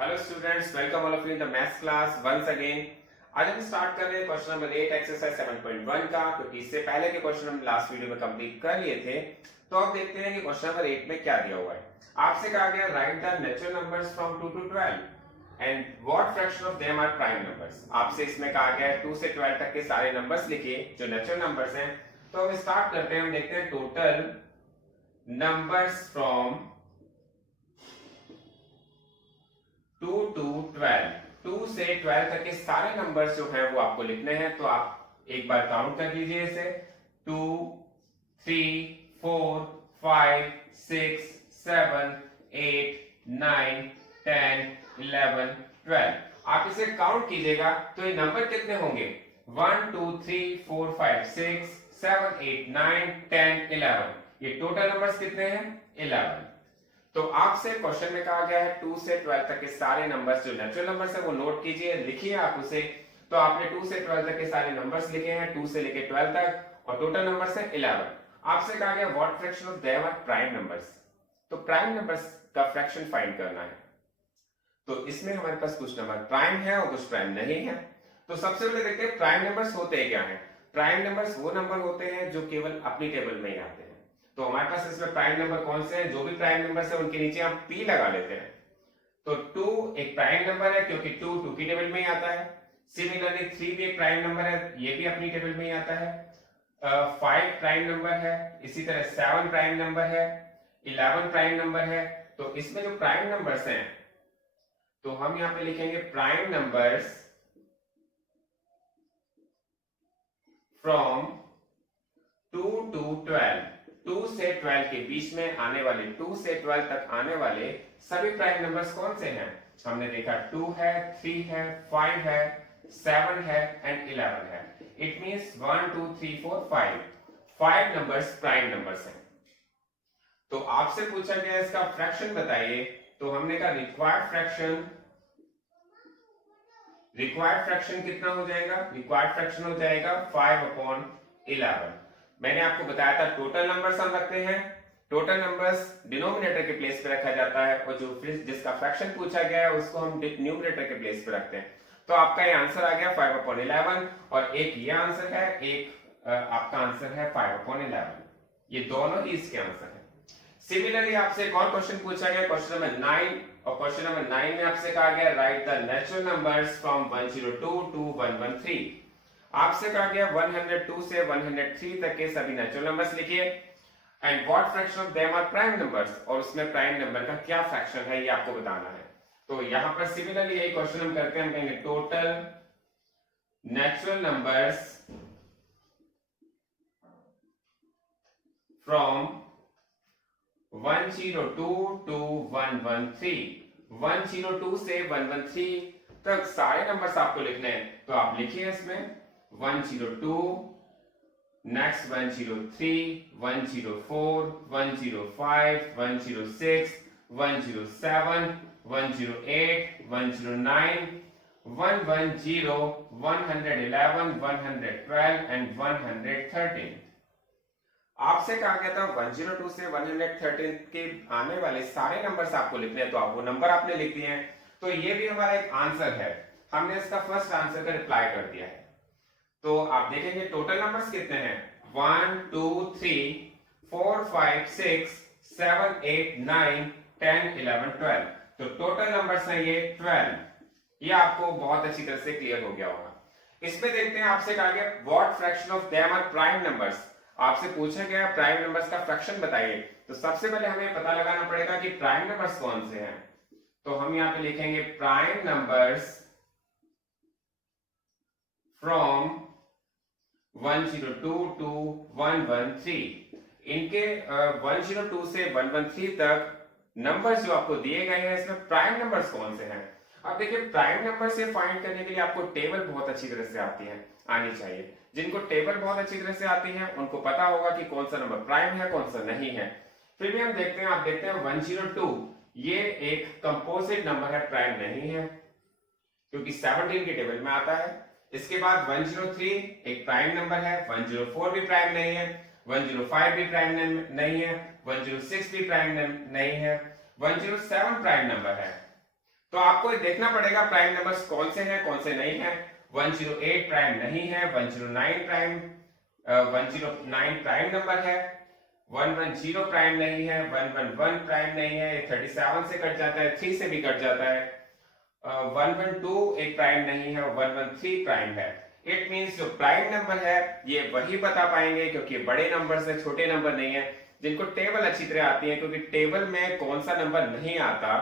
Hello students, welcome all of you in the maths class once again. आज हम start कर रहे हैं क्वेश्चन नंबर 8 एक्सरसाइज 7.1 का, क्योंकि इससे पहले के क्वेश्चन हम लास्ट वीडियो में कंप्लीट कर लिए थे। तो अब देखते हैं कि क्वेश्चन नंबर 8 में क्या दिया हुआ है। आपसे कहा गया write the natural numbers from 2 to 12 and what fraction of them are prime numbers. आपसे इसमें कहा गया है 2 से 12 तक के सारे नंबर्स लिखिए जो नेचुरल नंबर्स हैं। तो हम स्टार्ट करते हैं। हम देखते हैं टोटल नंबर्स फ्रॉम 2 to 12, 2 से 12 तक के सारे नंबर्स जो हैं वो आपको लिखने हैं। तो आप एक बार काउंट कर लीजिए इसे। 2, 3, 4, 5, 6, 7, 8, 9, 10, 11, 12। आप इसे काउंट कीजिएगा तो ये नंबर कितने होंगे? 1, 2, 3, 4, 5, 6, 7, 8, 9, 10, 11। ये टोटल नंबर्स कितने हैं? 11। तो आपसे क्वेश्चन में कहा गया है 2 से 12 तक के सारे नंबर्स जो नेचुरल नंबर्स है वो नोट कीजिए, लिखिए आप उसे। तो आपने 2 से 12 तक के सारे नंबर्स लिखे हैं, 2 से लेके 12 तक, और टोटल नंबर्स है 11। आपसे कहा गया what fraction of them are prime numbers. तो प्राइम नंबर्स का फ्रैक्शन फाइंड करना है। तो इसमें हमारे पास कुछ नंबर प्राइम है और कुछ प्राइम नहीं है। तो सबसे पहले देखते हैं प्राइम नंबर्स होते क्या हैं। प्राइम नंबर्स वो नंबर होते हैं जो केवल अपनी टेबल में ही आते हैं। तो हमारे पास इसमें प्राइम नंबर कौन से हैं? जो भी प्राइम नंबर्स हैं उनके नीचे हम p लगा लेते हैं। तो 2 एक प्राइम नंबर है क्योंकि 2 की टेबल में ही आता है। सिमिलरली 3 भी एक प्राइम नंबर है, ये भी अपनी टेबल में ही आता है। 5 प्राइम नंबर है, इसी तरह 7 प्राइम नंबर है, 11 प्राइम नंबर है। तो इसमें जो प्राइम नंबर्स हैं तो हम यहां पे लिखेंगे प्राइम नंबर्स फ्रॉम 2 to 12। 2 से 12 के बीच में आने वाले, 2 से 12 तक आने वाले सभी प्राइम नंबर्स कौन से हैं? हमने देखा 2 है, 3 है, 5 है, 7 है एंड 11 है। It means 1 2 3 4 5 5 numbers prime numbers हैं। तो आपसे पूछा गया इसका फ्रैक्शन बताइए। तो हमने कहा रिक्वायर्ड फ्रैक्शन कितना हो जाएगा? रिक्वायर्ड फ्रैक्शन हो जाएगा 5/11। मैंने आपको बताया था टोटल नंबर्स हम रखते हैं, टोटल नंबर्स डिनोमिनेटर के प्लेस पे रखा जाता है, और जो जिसका फ्रैक्शन पूछा गया है उसको हम न्यूमरेटर के प्लेस पे रखते हैं। तो आपका ये आंसर आ गया 5/11, और एक ये आंसर है, एक आपका आंसर है 5/11। ये दोनों ही इसके आंसर है। सिमिलरली आपसे एक और क्वेश्चन पूछा गया, क्वेश्चन नंबर 9, और क्वेश्चन नंबर 9 में आपसे कहा गया write the natural numbers from 102 to 113। आपसे कहा गया 102 से 103 तक के सभी नेचुरल नंबर्स लिखिए and what fraction of them are prime numbers, और उसमें प्राइम नंबर का क्या फ्रैक्शन है ये आपको बताना है। तो यहां पर सिमिलरली यही क्वेश्चन हम करते हैं। हम कहेंगे total natural numbers from 102 to 113। 102 से 113 तक सारे नंबर्स आपको लिखने हैं। तो आप लिखिए इसमें 102, नेक्स्ट 103, 104, 105, 106, 107, 108, 109, 110, 111, 112 एंड 113। आपसे कहा गया था 102 से 113 के आने वाले सारे नंबर्स आपको लिखने हैं। तो आप वो नंबर आपने लिख दिए हैं। तो ये भी हमारा एक आंसर है, हमने इसका फर्स्ट आंसर का रिप्लाई कर दिया है। तो आप देखेंगे टोटल नंबर्स कितने हैं? 1 2 3 4 5 6 7 8 9 10 11 12। तो टोटल नंबर्स हैं ये 12। ये आपको बहुत अच्छी तरह से क्लियर हो गया होगा। इसमें देखते हैं आपसे कहा गया what fraction of them are prime numbers. आपसे पूछा गया प्राइम नंबर्स का फ्रैक्शन बताइए। तो सबसे पहले हमें पता लगाना पड़ेगा कि प्राइम नंबर्स कौन से हैं। तो हम यहां पे लिखेंगे प्राइम नंबर्स फ्रॉम 102 to 113। इनके 102 से 113 तक नंबर्स जो आपको दिए गए हैं इसमें प्राइम नंबर्स कौन से हैं। अब देखिए प्राइम नंबर से फाइंड करने के लिए आपको टेबल बहुत अच्छी तरह से आनी चाहिए। जिनको टेबल बहुत अच्छी तरह से आती है उनको पता होगा कि कौन सा नंबर प्राइम है कौन सा नहीं है। फिर भी हम देखते हैं, आप देखते हैं 102 ये एक कंपोजिट नंबर है, प्राइम नहीं है क्योंकि 17 की टेबल में आता है। इसके बाद 103 एक प्राइम नंबर है, 104 भी प्राइम नहीं है, 105 भी प्राइम नहीं है, 106 भी प्राइम नहीं है, 107 प्राइम नंबर है। तो आपको देखना पड़ेगा प्राइम नंबर्स कौन से हैं कौन से नहीं है। 108 प्राइम नहीं है, 109 प्राइम 109 प्राइम नंबर है, 110 प्राइम नहीं है, 111 प्राइम नहीं है, 37 से कट जाता है, 3 से भी कट जाता है, 112 एक प्राइम नहीं है, 113 प्राइम है। इट मींस जो प्राइम नंबर है ये वही बता पाएंगे क्योंकि बड़े नंबर से छोटे नंबर नहीं है, जिनको टेबल अच्छी तरह आती है, क्योंकि टेबल में कौन सा नंबर नहीं आता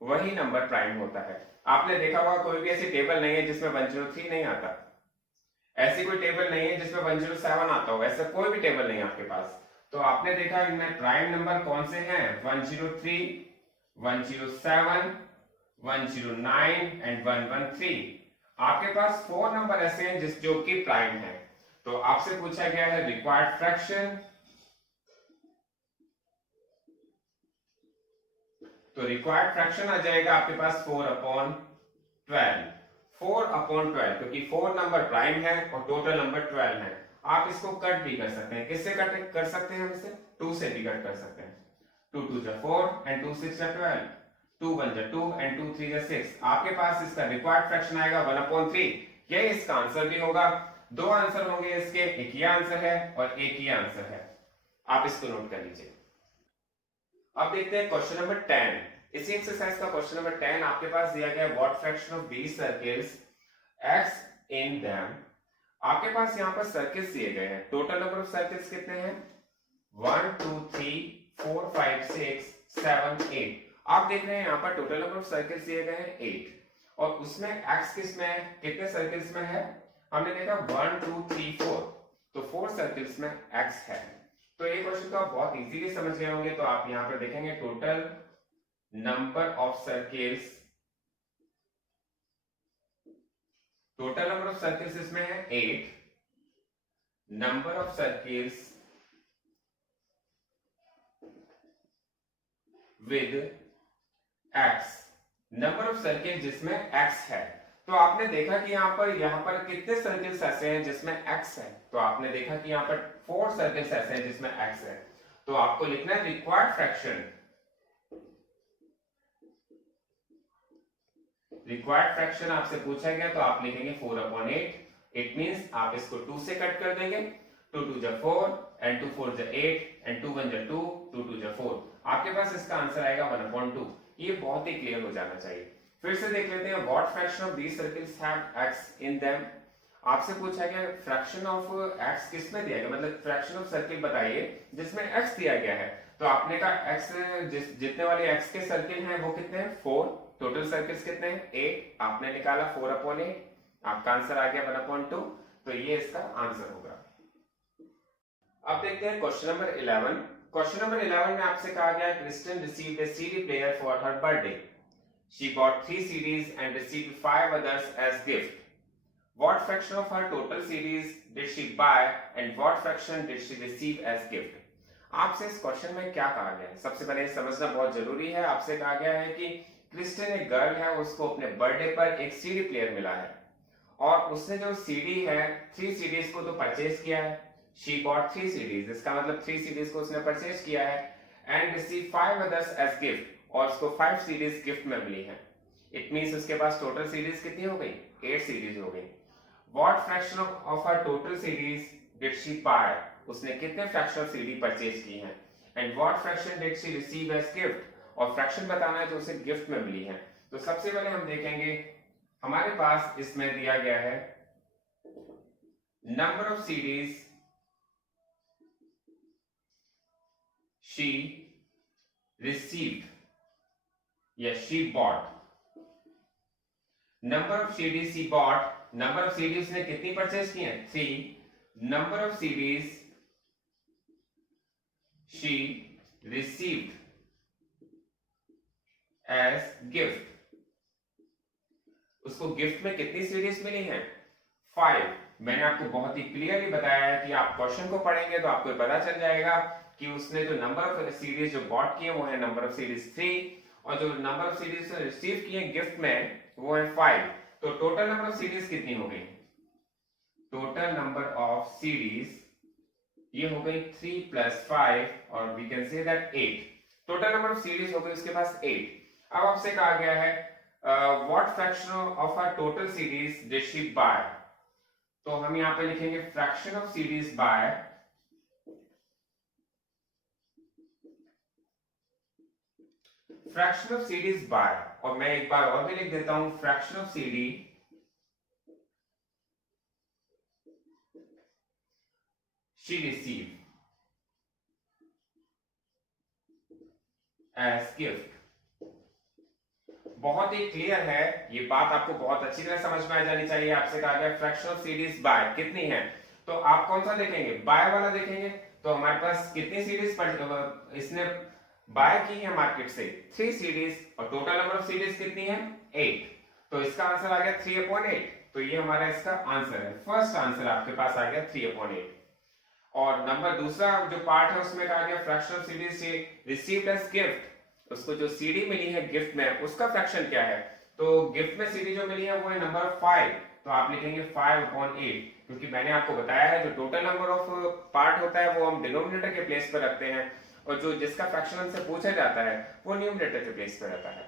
वही नंबर प्राइम होता है। आपने देखा होगा कोई भी ऐसी टेबल नहीं है जिसमें 103 नहीं आता, ऐसी कोई टेबल नहीं है जिसमें 107 आता हो, ऐसा कोई भी टेबल नहीं है आपके पास। तो आपने देखा इनमें प्राइम नंबर कौन से हैं, 103, 107, 109 एंड 113। आपके पास 4 नंबर ऐसे हैं जिस जो कि प्राइम है। तो आपसे पूछा गया है रिक्वायर्ड फ्रैक्शन, तो रिक्वायर्ड फ्रैक्शन आ जाएगा आपके पास 4/12, 4/12 क्योंकि 4 नंबर प्राइम है और टोटल नंबर 12 है। आप इसको कट भी कर सकते हैं, किससे कट कर सकते हैं, हम इसे 2 से भी कट कर सकते हैं। 2 2 जा 4 एंड 2 6 जा 12, 2 1 जा 2 एंड 2 3 जा 6। आपके पास इसका रिक्वायर्ड फ्रैक्शन आएगा 1/3। ये इसका आंसर भी होगा। 2 आंसर होंगे इसके, एक ये आंसर है और एक ये आंसर है, आप इसको नोट कर लीजिए। अब देखते हैं क्वेश्चन नंबर 10। इसी एक्सरसाइज का क्वेश्चन नंबर 10 आपके पास दिया गया है, what fraction of these circles x in them. आपके पास यहाँ पर सर्कल्स दिए गए हैं, टोटल नंबर ऑफ सर्कल्स कितने हैं, 1 2 3 4 5 6 7 8। आप देख रहे हैं यहाँ पर टोटल नंबर ऑफ सर्कल्स दिए गए हैं 8 और उसमें x किस में है, कितने सर्कल्स में है, हमने देखा 1 2 3 4, तो 4 सर्कल्स में x है। तो ये क्वेश्चन तो आप बहुत इजीली समझ गए होंगे। तो आप यहां पर देखेंगे total number of circles, total number of circles इसमें है 8, number of circles with x, number of circle जिसमें x है। तो आपने देखा कि यहाँ पर कितने सर्कल्स ऐसे हैं जिसमें x है, तो आपने देखा कि यहाँ पर 4 सर्कल्स ऐसे हैं जिसमें x है। तो आपको लिखना है रिक्वायर्ड फ्रैक्शन, रिक्वायर्ड फ्रैक्शन आपसे पूछा गया तो आप लिखेंगे 4/8। इट मींस आप इसको 2 से कट कर देंगे, 2 2 जा 4 एंड 2 4 जा 8 एंड 2 1 जा 2, 2 2 जा 4। आपके पास इसका आंसर आएगा 1/2। ये बहुत ही क्लियर हो जाना चाहिए। फिर से देख लेते हैं, what fraction of these circles have x in them. आपसे पूछा गया फ्रैक्शन ऑफ x किस में दिया गया, मतलब फ्रैक्शन ऑफ सर्कल बताइए जिसमें x दिया गया है। तो आपने कहा x जितने वाले x के सर्कल हैं वो कितने हैं, 4, टोटल सर्कल्स कितने हैं 8, आपने निकाला 4/8, आपका आंसर आ गया 1/2। तो ये इसका आंसर होगा। अब देखते हैं क्वेश्चन नंबर 11। क्वेश्चन नंबर 11 में आपसे कहा गया Kristen received a CD player for her birthday. She bought 3 CDs and received 5 others as gift. What fraction of her total CDs did she buy and what fraction did she receive as gift? आपसे इस question में क्या कहा गया है, सबसे पहले समझना बहुत जरूरी है। आपसे कहा गया है कि क्रिस्टन एक गर्ल है, उसको अपने बर्थडे पर एक सीडी प्लेयर मिला है और उसने जो सीडी है 3 सीडीज को तो परचेज किया है। शी बॉट 3 सीडीज, इसका मतलब 3 सीडीज को उसने परचेज किया है and receive 5 others as gift, और उसको 5 सीडीज गिफ्ट में मिली है। इट मींस उसके पास टोटल सीडीज कितनी हो गई, 8 सीडीज हो गई। What fraction of her total CDs did she buy, उसने कितने फ्रैक्शन ऑफ सीडी परचेज की हैं, and what fraction did she receive as gift, और फ्रैक्शन बताना है जो उसे गिफ्ट में मिली है। तो सबसे पहले हम देखेंगे, हमारे पास इसमें दिया गया है number of CDs she received या she bought. Number of CDs she bought, number of CDs ने कितनी परचेज की हैं, 3। Number of CDs she received as gift, उसको गिफ्ट में कितनी सीरीज मिली हैं, 5। मैंने आपको बहुत ही क्लियरली बताया है कि आप क्वेश्चन को पढ़ेंगे तो आपको पता चल जाएगा कि उसने जो नंबर ऑफ सीरीज जो बॉट किए वो है नंबर ऑफ सीरीज 3 और जो नंबर ऑफ सीरीज रिसीव किए गिफ्ट में वो है 5। तो टोटल नंबर ऑफ सीरीज कितनी हो गई, टोटल नंबर ऑफ सीरीज ये हो गई 3 + 5 और we can say that 8। Total number of सीरीज हो गई उसके पास 8। अब आपसे कहा गया है what fraction of a total series did she buy. तो हम यहाँ पे लिखेंगे fraction of series buy fraction of series buy, और मैं एक बार और भी लिख देता हूं fraction of CD she receive as gift. बहुत ही क्लियर है, ये बात आपको बहुत अच्छी तरह समझ में आ जानी चाहिए। आपसे कहा गया फ्रैक्शन ऑफ सीरीज बाय कितनी है, तो आप कौन सा देखेंगे, बाय वाला देखेंगे। तो हमारे पास कितनी सीरीज इसने बाय की है मार्केट से 3 सीरीज, और टोटल नंबर ऑफ सीरीज कितनी है 8। तो इसका आंसर आ गया 3/8। तो ये हमारा इसका आंसर है, फर्स्ट आंसर आपके पास आ गया 3/8। और नंबर दूसरा जो पार्ट है उसमें कहा गया फ्रैक्शन ऑफ सीरीज से रिसीव्ड एज गिफ्ट, उसको जो सीडी मिली है गिफ्ट में उसका फ्रैक्शन क्या है। तो गिफ्ट में सीडी जो मिली है वो है नंबर 5, तो आप लिखेंगे 5/8, क्योंकि मैंने आपको बताया है जो टोटल नंबर ऑफ पार्ट होता है वो हम डिनोमिनेटर के प्लेस पर रखते हैं, और जो जिसका फ्रैक्शन हमसे पूछा जाता है वो न्यूमरेटर के प्लेस पर रहता है।